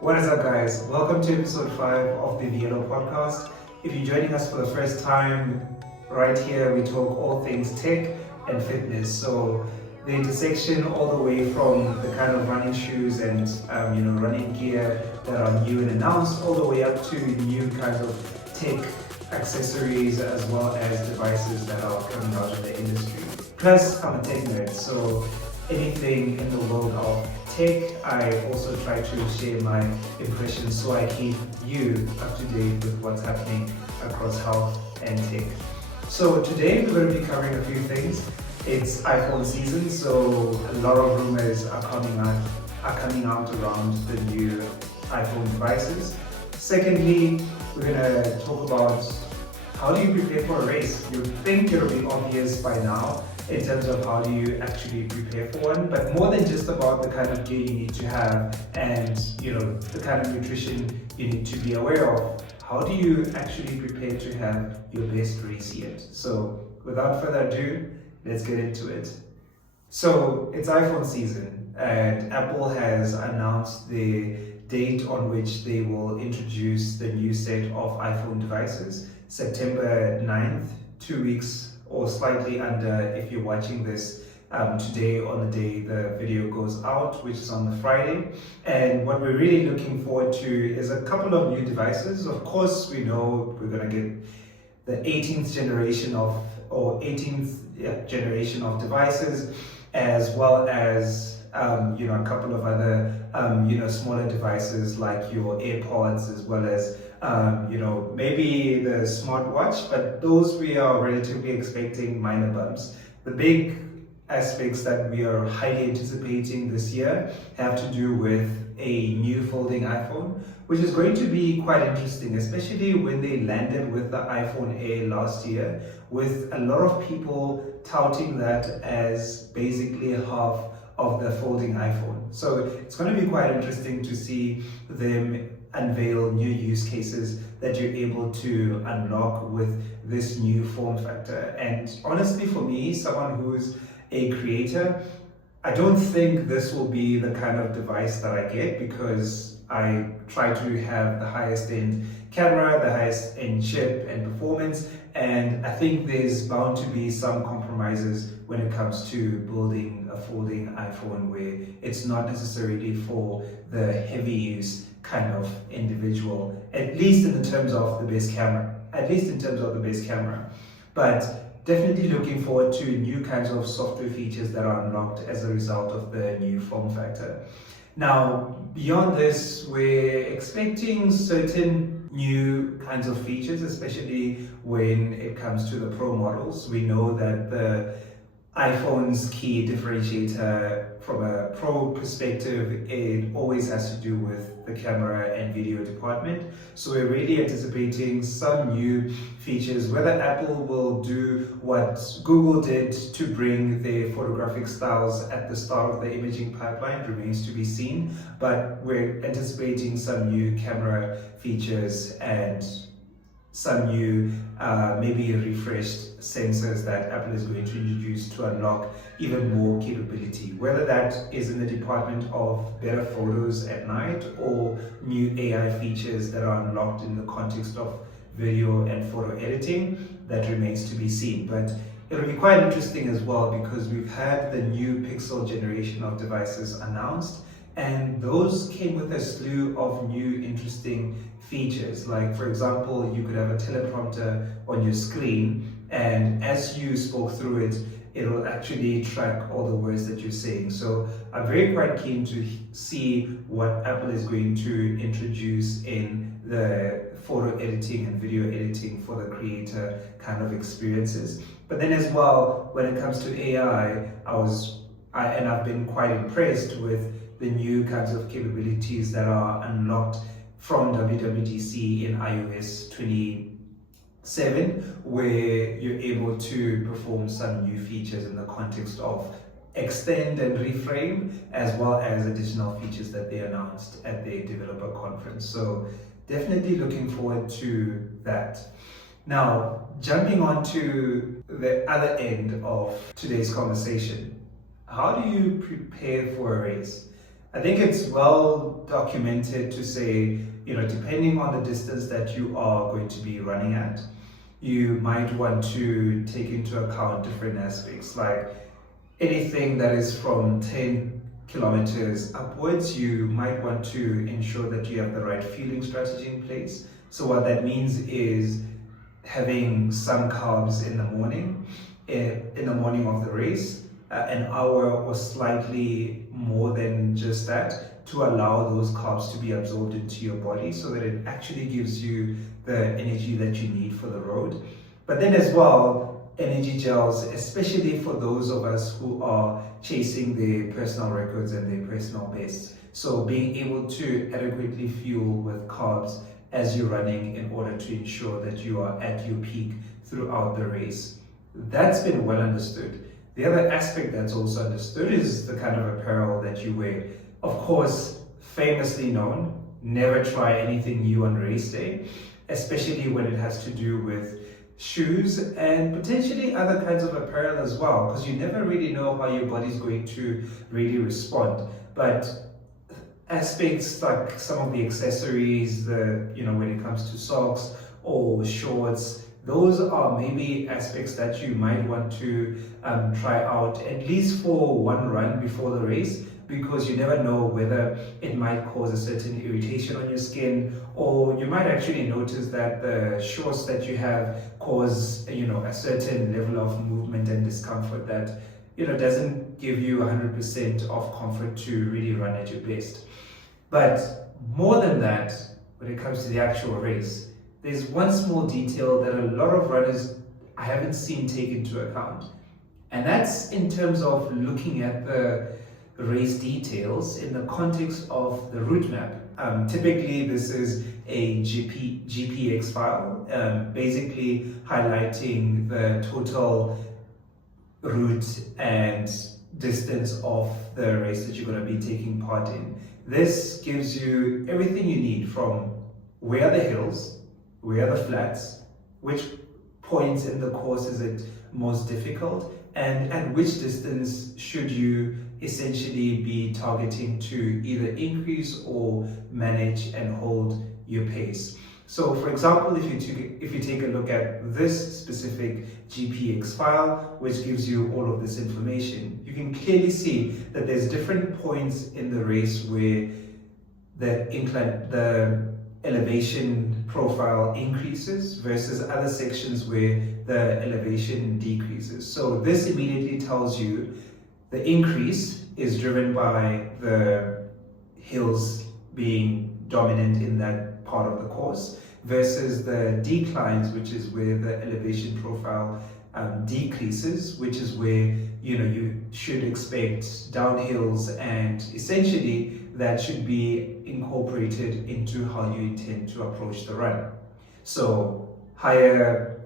What is up, guys? Welcome to episode 5 of the Vielo podcast. If you're joining us for the first time, right here we talk all things tech and fitness. So the intersection all the way from the kind of running shoes and running gear that are new and announced, all the way up to new kinds of tech accessories as well as devices that are coming out of the industry. Plus, I'm a tech nerd, so anything in the world of tech, I also try to share my impressions so I keep you up to date with what's happening across health and tech. So today we're going to be covering a few things. It's iPhone season, so a lot of rumors are coming out around the new iPhone devices. Secondly, we're going to talk about how do you prepare for a race. You think it'll be obvious by now in terms of how do you actually prepare for one, but more than just about the kind of gear you need to have and the kind of nutrition you need to be aware of. How do you actually prepare to have your best race yet? So without further ado, let's get into it. So it's iPhone season and Apple has announced the date on which they will introduce the new set of iPhone devices, September 9th, 2 weeks or slightly under if you're watching this today on the day the video goes out, which is on the Friday. And what we're really looking forward to is a couple of new devices. Of course, we know we're going to get the 18th generation of devices, as well as a couple of other smaller devices like your AirPods, as well as maybe the smartwatch, but those we are relatively expecting minor bumps. The big aspects that we are highly anticipating this year have to do with a new folding iPhone, which is going to be quite interesting, especially when they landed with the iPhone Air last year, with a lot of people touting that as basically half of the folding iPhone. So it's going to be quite interesting to see them unveil new use cases that you're able to unlock with this new form factor. And honestly, for me, someone who's a creator, I don't think this will be the kind of device that I get, because I try to have the highest end camera, the highest end chip and performance, and I think there's bound to be some compromises when it comes to building a folding iPhone where it's not necessarily for the heavy use kind of individual, at least in terms of the base camera, but definitely looking forward to new kinds of software features that are unlocked as a result of the new form factor. Now, beyond this, we're expecting certain new kinds of features, especially when it comes to the Pro models. We know that the iPhone's key differentiator from a Pro perspective, it always has to do with the camera and video department. So we're really anticipating some new features. Whether Apple will do what Google did to bring their photographic styles at the start of the imaging pipeline remains to be seen, but we're anticipating some new camera features and some new, maybe refreshed sensors that Apple is going to introduce to unlock even more capability, whether that is in the department of better photos at night or new AI features that are unlocked in the context of video and photo editing. That remains to be seen, but it'll be quite interesting as well, because we've had the new Pixel generation of devices announced, and those came with a slew of new interesting features. Like, for example, you could have a teleprompter on your screen, and as you spoke through it, it'll actually track all the words that you're saying. So I'm very quite keen to see what Apple is going to introduce in the photo editing and video editing for the creator kind of experiences. But then as well, when it comes to AI, I've been quite impressed with the new kinds of capabilities that are unlocked from WWDC in iOS 27, where you're able to perform some new features in the context of extend and reframe, as well as additional features that they announced at their developer conference. So definitely looking forward to that. Now, jumping on to the other end of today's conversation, how do you prepare for a race? I think it's well documented to say, depending on the distance that you are going to be running at, you might want to take into account different aspects, like anything that is from 10 kilometers upwards. You might want to ensure that you have the right fueling strategy in place. So what that means is having some carbs in the morning, in the morning of the race, an hour or slightly more than just that, to allow those carbs to be absorbed into your body so that it actually gives you the energy that you need for the road. But then as well, energy gels, especially for those of us who are chasing their personal records and their personal bests. So being able to adequately fuel with carbs as you're running in order to ensure that you are at your peak throughout the race. That's been well understood. The other aspect that's also understood is the kind of apparel that you wear. Of course, famously known, never try anything new on race day, especially when it has to do with shoes and potentially other kinds of apparel as well, because you never really know how your body's going to really respond. But aspects like some of the accessories, when it comes to socks or shorts, those are maybe aspects that you might want to try out at least for one run before the race, because you never know whether it might cause a certain irritation on your skin, or you might actually notice that the shorts that you have cause a certain level of movement and discomfort that doesn't give you 100% of comfort to really run at your best. But more than that, when it comes to the actual race, there's one small detail that a lot of runners I haven't seen take into account, and that's in terms of looking at the race details in the context of the route map. Typically, this is a GPX file, basically highlighting the total route and distance of the race that you're going to be taking part in. This gives you everything you need, from where are the hills, where are the flats, which points in the course is it most difficult, and at which distance should you essentially be targeting to either increase or manage and hold your pace. So for example, if you take a look at this specific GPX file, which gives you all of this information, you can clearly see that there's different points in the race where the elevation profile increases versus other sections where the elevation decreases. So this immediately tells you the increase is driven by the hills being dominant in that part of the course, versus the declines, which is where the elevation profile decreases, which is where you should expect downhills, and essentially that should be incorporated into how you intend to approach the run. So higher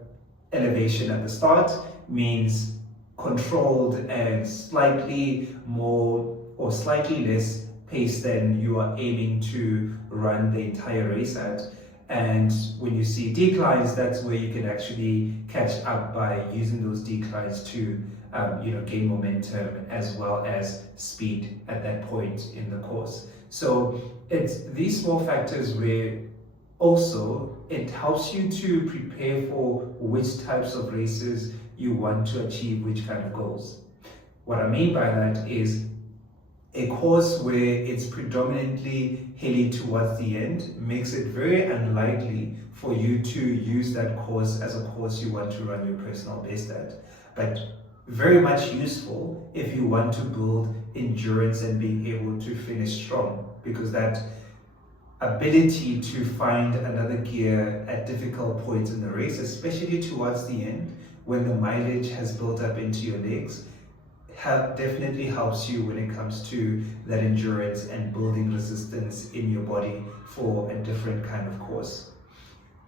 elevation at the start means controlled and slightly more or slightly less pace than you are aiming to run the entire race at. And when you see declines, that's where you can actually catch up by using those declines to gain momentum as well as speed at that point in the course. So it's these small factors where also it helps you to prepare for which types of races you want to achieve which kind of goals. What I mean by that is a course where it's predominantly hilly towards the end makes it very unlikely for you to use that course as a course you want to run your personal best at, but very much useful if you want to build endurance and being able to finish strong, because that ability to find another gear at difficult points in the race, especially towards the end when the mileage has built up into your legs, definitely helps you when it comes to that endurance and building resistance in your body for a different kind of course.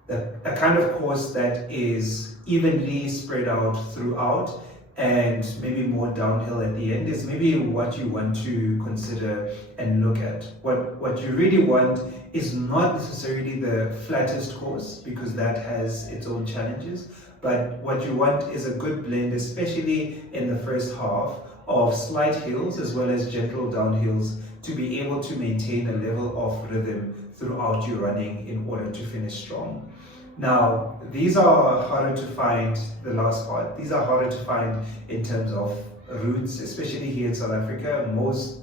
A kind of course that is evenly spread out throughout and maybe more downhill at the end is maybe what you want to consider and look at. What you really want is not necessarily the flattest course, because that has its own challenges, but what you want is a good blend, especially in the first half, of slight hills as well as gentle downhills to be able to maintain a level of rhythm throughout your running in order to finish strong. Now, these are harder to find, the last part, these are harder to find in terms of routes, especially here in South Africa. Most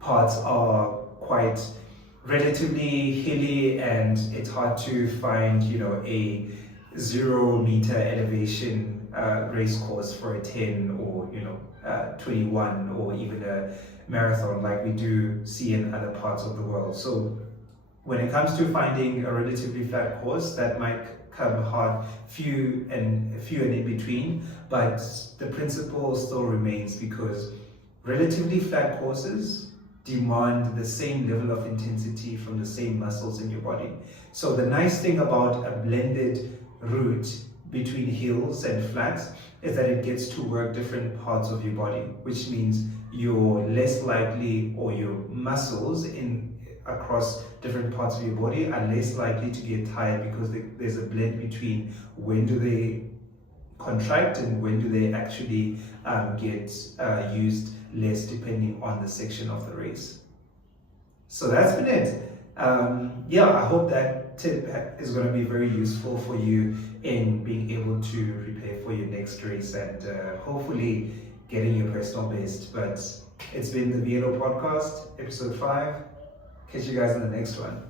parts are quite relatively hilly, and it's hard to find, a 0 meter elevation race course for a 10 or 21 or even a marathon like we do see in other parts of the world. So when it comes to finding a relatively flat course, that might come hard, few and in between, but the principle still remains, because relatively flat courses demand the same level of intensity from the same muscles in your body. So the nice thing about a blended route between hills and flats is that it gets to work different parts of your body, which means you're less likely, or your muscles across different parts of your body are less likely to get tired, because there's a blend between when do they contract and when do they actually get used less, depending on the section of the race. So that's been it. I hope that tip is going to be very useful for you in being able to prepare for your next race, and hopefully getting your personal best. But it's been the Vielo podcast, episode 5. Catch you guys in the next one.